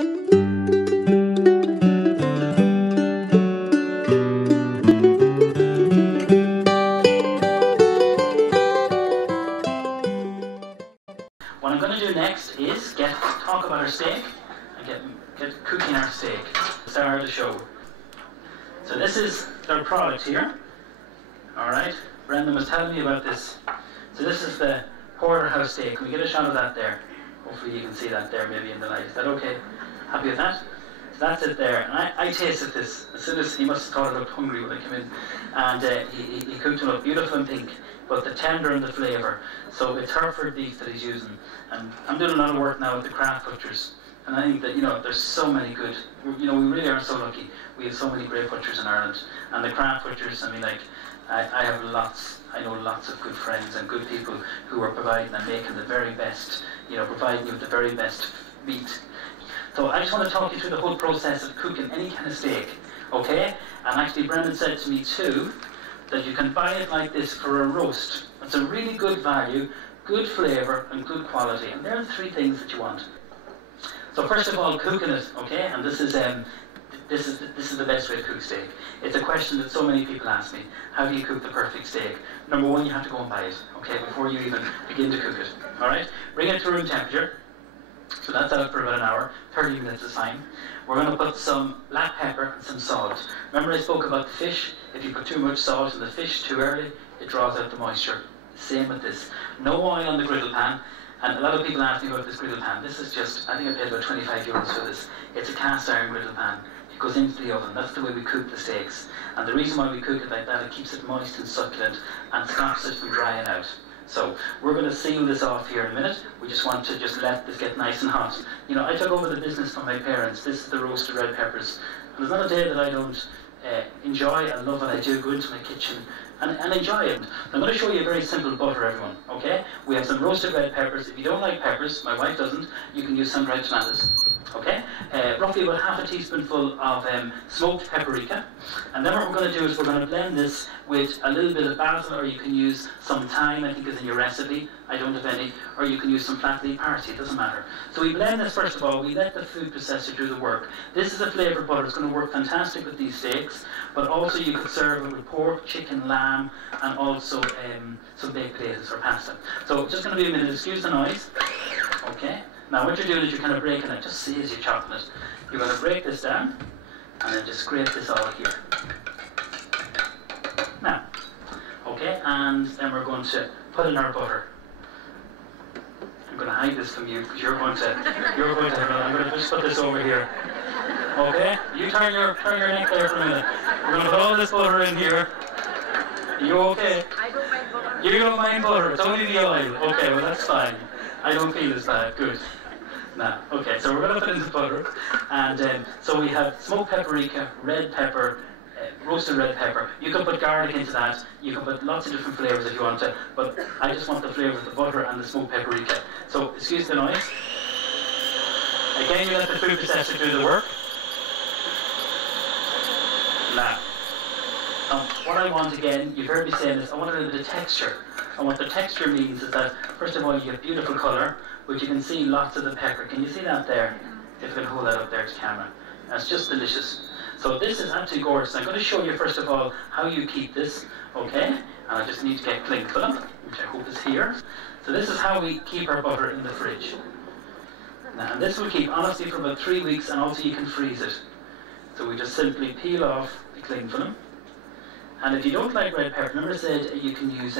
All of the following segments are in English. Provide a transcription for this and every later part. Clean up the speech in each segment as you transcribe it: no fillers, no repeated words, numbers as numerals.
What I'm going to do next is talk about our steak and get cooking our steak. Start the show. So this is their product here. Alright, Brendan was telling me about this. So this is the Porterhouse steak. Can we get a shot of that there? Hopefully you can see that there maybe in the light. Is that okay? Happy with that? So that's it there. And I tasted this. As soon as he must have thought I looked hungry when I came in. And he cooked it up beautiful and pink. But the tender and the flavour. So it's Hereford beef that he's using. And I'm doing a lot of work now with the craft butchers. And I think that, there's so many good, we really are so lucky. We have so many great butchers in Ireland. And the craft butchers, I know lots of good friends and good people who are providing and making the very best, providing you with the very best meat. So I just want to talk you through the whole process of cooking any kind of steak, okay? And actually Brendan said to me too, that you can buy it like this for a roast. It's a really good value, good flavour and good quality. And there are the three things that you want. So first of all, cooking it, okay? And this is the best way to cook steak. It's a question that so many people ask me. How do you cook the perfect steak? Number one, you have to go and buy it, okay, before you even begin to cook it, all right? Bring it to room temperature. So that's out for about an hour. 30 minutes is fine. We're going to put some black pepper and some salt. Remember I spoke about the fish? If you put too much salt in the fish too early, it draws out the moisture. Same with this. No oil on the griddle pan. And a lot of people ask me about this griddle pan. This is just, I think I paid about 25 euros for this. It's a cast iron griddle pan. It goes into the oven. That's the way we cook the steaks. And the reason why we cook it like that, it keeps it moist and succulent and stops it from drying out. So we're going to seal this off here in a minute. We just want to let this get nice and hot. I took over the business from my parents. This is the roasted red peppers. And there's not a day that I don't enjoy and love what I do, go into my kitchen and enjoy it. I'm going to show you a very simple butter, everyone, okay? We have some roasted red peppers. If you don't like peppers, my wife doesn't, you can use sun-dried tomatoes, okay? Roughly about half a teaspoonful of smoked paprika. And then what we're going to do is we're going to blend this with a little bit of basil, or you can use some thyme, I think is in your recipe. I don't have any. Or you can use some flat leaf parsley, it doesn't matter. So we blend this first of all, we let the food processor do the work. This is a flavoured butter, it's going to work fantastic with these steaks, but also you could serve it with pork, chicken, lamb, and also some baked potatoes or pasta. So just going to be a minute, excuse the noise. Okay, now what you're doing is you're kind of breaking it, just see as you're chopping it. You're going to break this down, and then just scrape this all here. Now, okay, and then we're going to put in our butter. I'm going to hide this from you because I'm going to just put this over here. Okay, you turn your neck there for a minute. We're going to put all this butter in here. Are you okay? I don't mind butter. You don't mind butter, it's only the oil. Okay, well that's fine. I don't feel as bad, good. Now, okay, so we're going to put in the butter. And so we have smoked paprika, red pepper, roasted red pepper. You can put garlic into that. You can put lots of different flavours if you want to. But I just want the flavour of the butter and the smoked paprika. So, excuse the noise. Again, you let the food processor do the work. Now, what I want again, you've heard me saying this, I want a little bit of texture. And what the texture means is that, first of all, you get beautiful colour, but you can see lots of the pepper. Can you see that there? If I can hold that up there to camera. That's just delicious. So this is absolutely gorgeous. I'm going to show you, first of all, how you keep this, okay? And I just need to get cling film, which I hope is here. So this is how we keep our butter in the fridge. Now, and this will keep, honestly, for about 3 weeks, and also you can freeze it. So we just simply peel off the cling film. And if you don't like red pepper, remember I said you can use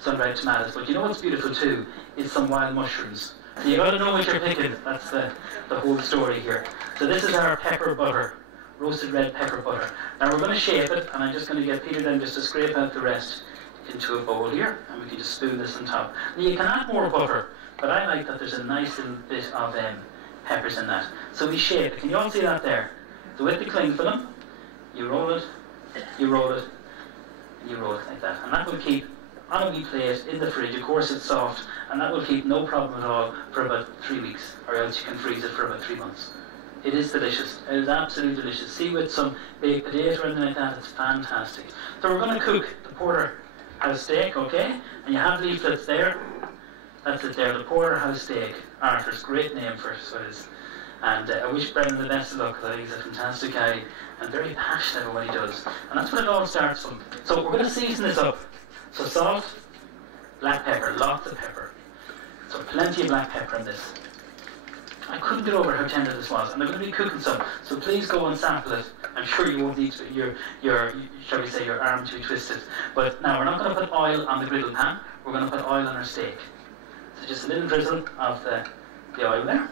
sun-dried tomatoes, but you know what's beautiful too, is some wild mushrooms. So you got to know what you're picking. That's the whole story here. So this is our pepper butter, roasted red pepper butter. Now we're going to shape it, and I'm just going to get Peter then just to scrape out the rest into a bowl here, and we can just spoon this on top. Now you can add more butter, but I like that there's a nice little bit of peppers in that. So we shape it. Can you all see that there? So with the cling film, you roll it, you roll it, and you roll it like that. And that will keep on a wee plate in the fridge. Of course it's soft, and that will keep no problem at all for about 3 weeks, or else you can freeze it for about 3 months. It is delicious. It is absolutely delicious. See, with some baked potato or anything like that, it's fantastic. So we're going to cook the Porterhouse steak, okay? And you have leaflets there. That's it there, the Porterhouse steak. Arthur's great name for it, so it is. And I wish Brendan the best of luck, because I think he's a fantastic guy and very passionate about what he does. And that's what it all starts from. So we're going to season this up. So salt, black pepper, lots of pepper. So plenty of black pepper in this. I couldn't get over how tender this was, and they're going to be cooking some. So please go and sample it. I'm sure you won't need your shall we say, your arm to be twisted. But now we're not going to put oil on the griddle pan. We're going to put oil on our steak. So just a little drizzle of the oil there.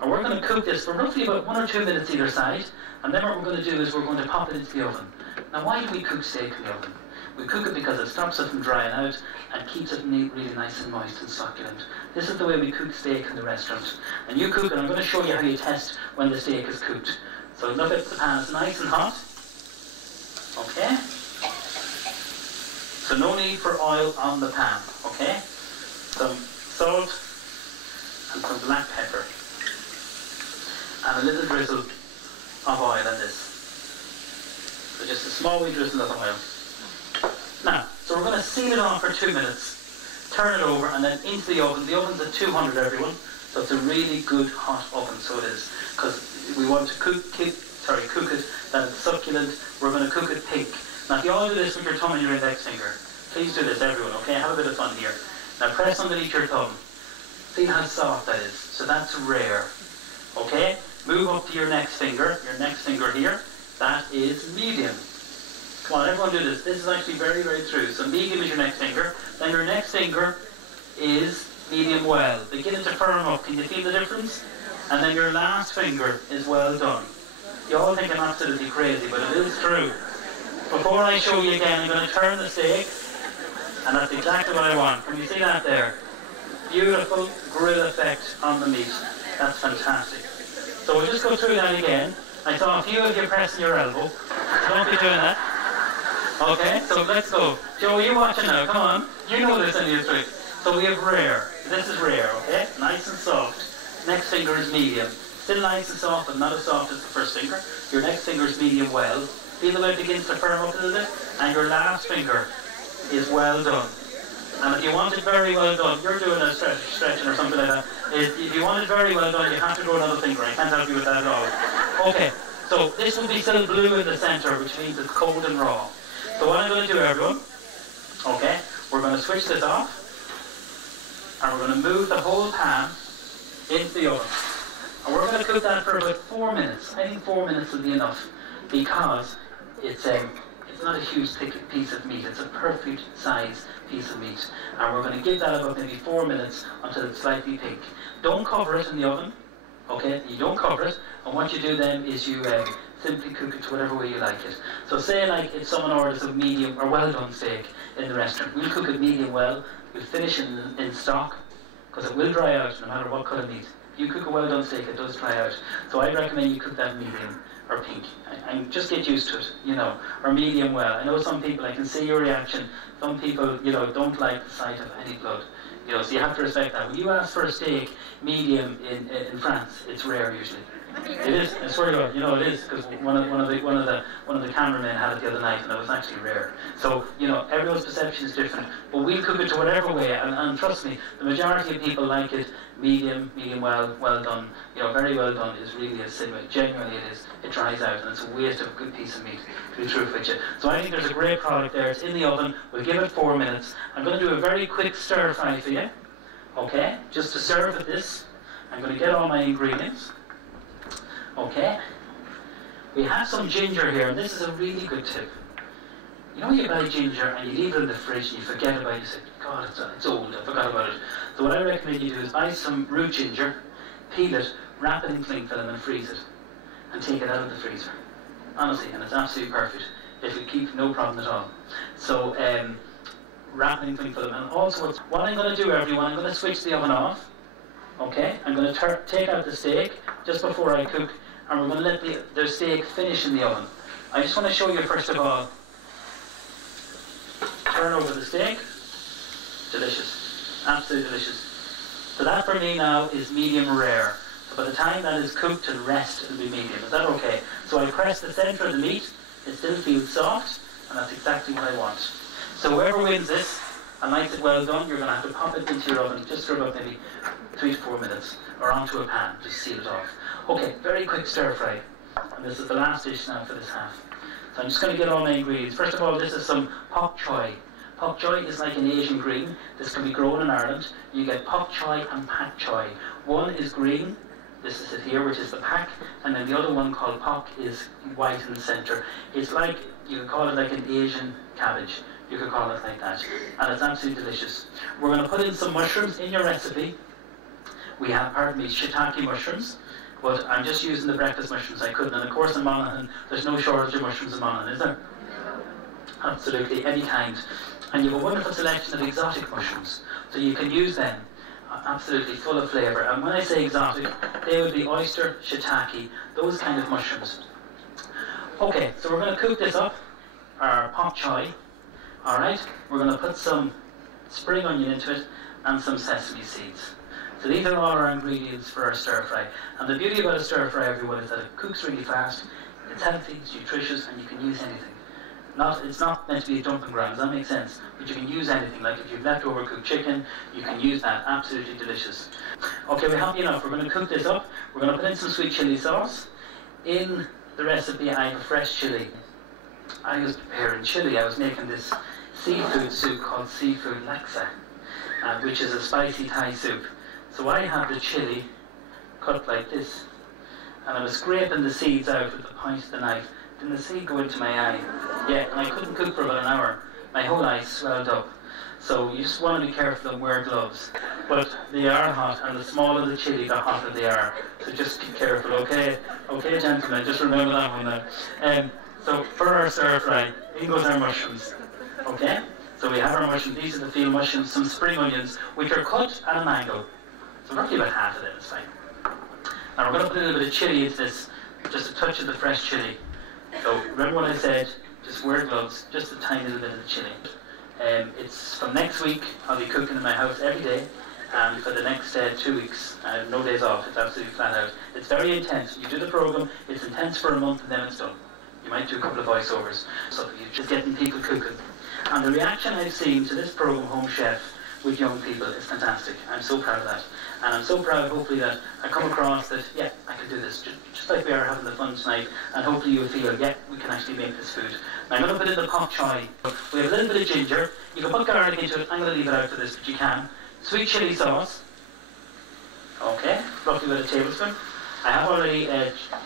And we're going to cook this for roughly about 1 or 2 minutes either side. And then what we're going to do is we're going to pop it into the oven. Now, why do we cook steak in the oven? We cook it because it stops it from drying out and keeps it really nice and moist and succulent. This is the way we cook steak in the restaurant. And you cook, and I'm going to show you how you test when the steak is cooked. So look at the pan, it's nice and hot. Okay? So no need for oil on the pan, okay? Some salt and some black pepper. And a little drizzle of oil in this. So just a small wee drizzle of oil. Now, so we're going to seal it on for 2 minutes, turn it over, and then into the oven. The oven's at 200, everyone, so it's a really good hot oven, so it is, because we want to cook it, that it's succulent. We're going to cook it pink. Now, if you all do this with your thumb and your index finger, please do this, everyone, okay? Have a bit of fun here. Now, press underneath your thumb. See how soft that is. So that's rare, okay? Move up to your next finger here. That is medium. Come on, everyone do this. This is actually very, very true. So medium is your next finger. Then your next finger is medium well. Beginning to firm up. Can you feel the difference? And then your last finger is well done. You all think I'm absolutely crazy, but it is true. Before I show you again, I'm going to turn the steak. And that's exactly what I want. Can you see that there? Beautiful grill effect on the meat. That's fantastic. So we'll just go through that again. I saw a few of you pressing your elbow. Don't be doing that. Okay, so let's go. Joe, you watching now, come on. You know this in your trick. So we have rare. This is rare, okay? Nice and soft. Next finger is medium. Still nice and soft, but not as soft as the first finger. Your next finger is medium well. Feel the way it begins to firm up a little bit. And your last finger is well done. And if you want it very well done, you're doing a stretching or something like that. If you want it very well done, you have to go another finger. I can't help you with that at all. Okay, so this will be still blue in the centre, which means it's cold and raw. So what I'm going to do, everyone, okay, we're going to switch this off, and we're going to move the whole pan into the oven. And we're going to cook that for about 4 minutes. I think 4 minutes will be enough, because it's not a huge thick piece of meat. It's a perfect size piece of meat. And we're going to give that about maybe 4 minutes until it's slightly pink. Don't cover it in the oven, okay? You don't cover it. And what you do then is you simply cook it to whatever way you like it. So say like if someone orders a medium or well done steak in the restaurant, we'll cook it medium well, we'll finish it in stock, because it will dry out no matter what cut of meat. If you cook a well done steak, it does dry out. So I'd recommend you cook that medium or pink. And just get used to it, you know, or medium well. I know some people, I can see your reaction, some people, you know, don't like the sight of any blood. You know, so you have to respect that. When you ask for a steak medium in France, it's rare usually. It is. I swear to God, you know it is, because one of the cameramen had it the other night, and it was actually rare. So you know, everyone's perception is different, but we'll cook it to whatever way. And trust me, the majority of people like it medium well, well done. You know, very well done is really a sin. Genuinely, it is. It dries out, and it's a waste of a good piece of meat, to be true with you. So I think there's a great product there. It's in the oven. We'll give it 4 minutes. I'm going to do a very quick stir fry for you. Okay, just to serve with this, I'm going to get all my ingredients. Okay, we have some ginger here, and this is a really good tip. You know, you buy ginger and you leave it in the fridge and you forget about it. You say, God, it's old, I forgot about it. So what I recommend you do is buy some root ginger, peel it, wrap it in cling film and freeze it, and take it out of the freezer. Honestly, and it's absolutely perfect. It will keep no problem at all. So wrap it in cling film. And also, what I'm going to do, everyone, I'm going to switch the oven off. Okay, I'm going to take out the steak just before I cook, and we're going to let the steak finish in the oven. I just want to show you first of all, turn over the steak. Delicious, absolutely delicious. So that for me now is medium rare. So by the time that is cooked and rest, it'll be medium. Is that okay? So I press the centre of the meat, it still feels soft, and that's exactly what I want. So whoever wins this, and likes it well done, you're going to have to pop it into your oven just for about maybe 3 to 4 minutes, or onto a pan, just seal it off. Okay, very quick stir fry. And this is the last dish now for this half. So I'm just going to get all my ingredients. First of all, this is some pak choy. Pak choy is like an Asian green. This can be grown in Ireland. You get pak choy and pak choy. One is green, this is it here, which is the pak, and then the other one called pak is white in the centre. It's like, you could call it like an Asian cabbage. You could call it like that. And it's absolutely delicious. We're going to put in some mushrooms in your recipe. We have, pardon me, shiitake mushrooms. But I'm just using the breakfast mushrooms I couldn't. And of course in Monaghan, there's no shortage of mushrooms in Monaghan, is there? Absolutely, any kind. And you have a wonderful selection of exotic mushrooms. So you can use them. Absolutely full of flavour. And when I say exotic, they would be oyster, shiitake, those kind of mushrooms. Okay, so we're going to cook this up, our pak choy. Alright, we're going to put some spring onion into it and some sesame seeds. So these are all our ingredients for our stir fry. And the beauty about a stir fry, everyone, is that it cooks really fast, it's healthy, it's nutritious, and you can use anything. It's not meant to be a dumping ground, does that make sense? But you can use anything, like if you've leftover cooked chicken, you can use that, absolutely delicious. Okay, we're happy enough, we're going to cook this up. We're going to put in some sweet chilli sauce. In the recipe I have a fresh chilli. I was preparing chilli, I was making this seafood soup called seafood laksa, which is a spicy Thai soup. So I have the chilli cut like this, and I was scraping the seeds out with the point of the knife. Didn't the seed go into my eye? Yeah, and I couldn't cook for about an hour. My whole eye swelled up. So you just want to be careful and wear gloves. But they are hot, and the smaller the chilli, the hotter they are. So just be careful, okay? Okay, gentlemen, just remember that one now. So for our stir fry, in goes our mushrooms. Okay? So we have our mushrooms. These are the field mushrooms, some spring onions, which are cut at an angle. So roughly about half of them is fine. Now we're going to put a little bit of chilli into this, just a touch of the fresh chilli. So remember what I said, just wear gloves, just a tiny little bit of the chilli. It's from next week, I'll be cooking in my house every day, and for the next 2 weeks, no days off, it's absolutely flat out. It's very intense. You do the program, it's intense for a month and then it's done. You might do a couple of voiceovers, so you're just getting people cooking. And the reaction I've seen to this program, Home Chef, with young people is fantastic. I'm so proud of that. And I'm so proud, hopefully, that I come across that, yeah, I can do this, just like we are having the fun tonight, and hopefully you'll feel, yeah, we can actually make this food. Now I'm going to put in the pak choy. We have a little bit of ginger. You can put garlic into it. I'm going to leave it out for this, but you can. Sweet chilli sauce. Okay, roughly about a tablespoon. I have already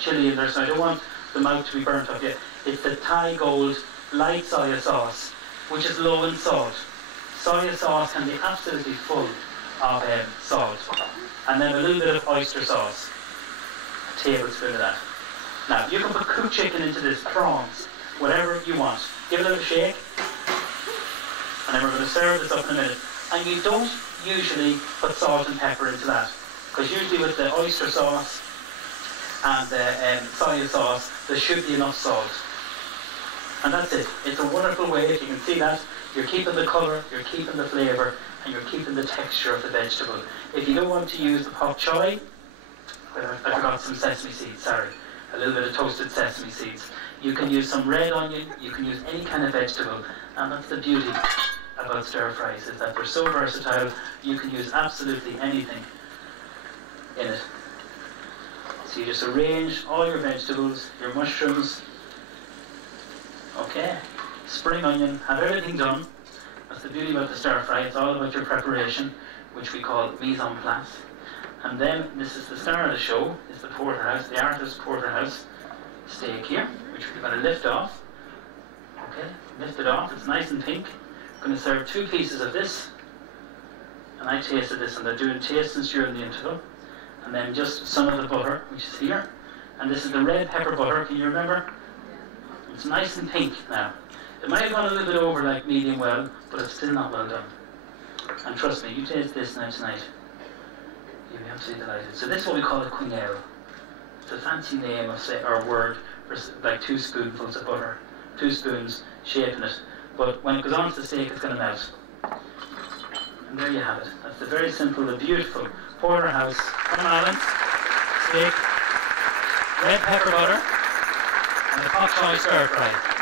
chilli in there, so I don't want the mouth to be burnt up yet. It's the Thai Gold light soya sauce, which is low in salt. Soya sauce can be absolutely full of salt. And then a little bit of oyster sauce. A tablespoon of that. Now, you can put cooked chicken into this, prawns, whatever you want. Give it a little shake. And then we're going to serve this up in a minute. And you don't usually put salt and pepper into that. Because usually with the oyster sauce and the soya sauce, there should be enough salt. And that's it. It's a wonderful way, if you can see that, you're keeping the colour, you're keeping the flavour, and you're keeping the texture of the vegetable. If you don't want to use the pak choy, I forgot some sesame seeds, sorry. A little bit of toasted sesame seeds. You can use some red onion, you can use any kind of vegetable, and that's the beauty about stir fries, is that they're so versatile, you can use absolutely anything in it. So you just arrange all your vegetables, your mushrooms, okay, spring onion, have everything done. That's the beauty about the stir fry, it's all about your preparation, which we call mise en place. And then, this is the star of the show, it's the Porterhouse, the artist Porterhouse steak here, which we're going to lift off. Okay, lift it off, it's nice and pink. I'm going to serve 2 pieces of this, and I tasted this, and they're doing tastings during the interval. And then just some of the butter, which is here. And this is the red pepper butter, can you remember? It's nice and pink now. It might have gone a little bit over like medium well, but it's still not well done. And trust me, you taste this now tonight, you'll be absolutely delighted. So this is what we call a quenelle. It's a fancy name of, or word for like 2 spoonfuls of butter. 2 spoons, shaping it. But when it goes onto the steak, it's going to melt. And there you have it. That's the very simple, the beautiful Porterhouse Monaghan steak, red pepper butter, and the pak choy stir fry.